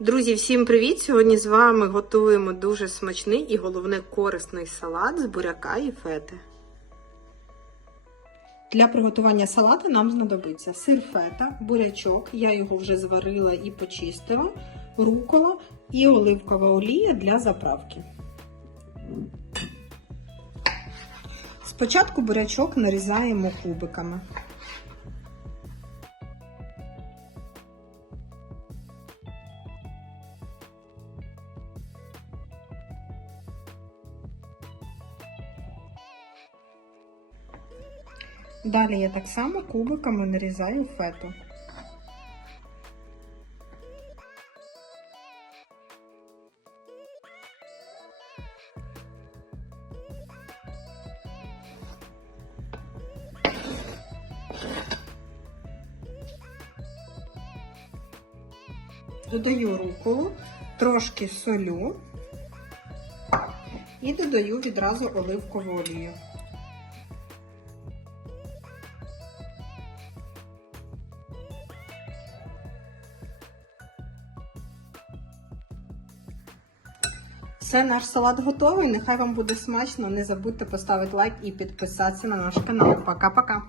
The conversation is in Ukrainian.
Друзі, всім привіт! Сьогодні з вами готуємо дуже смачний і головне корисний салат з буряка і фети. Для приготування салату нам знадобиться сир фета, бурячок, я його вже зварила і почистила, рукола і оливкова олія для заправки. Спочатку бурячок нарізаємо кубиками. Далі я так само кубиками нарізаю фету. Додаю руколу, трошки солю і додаю відразу оливкову олію. Все, наш салат готовий. Нехай вам буде смачно. Не забудьте поставити лайк і підписатися на наш канал. Пока-пока.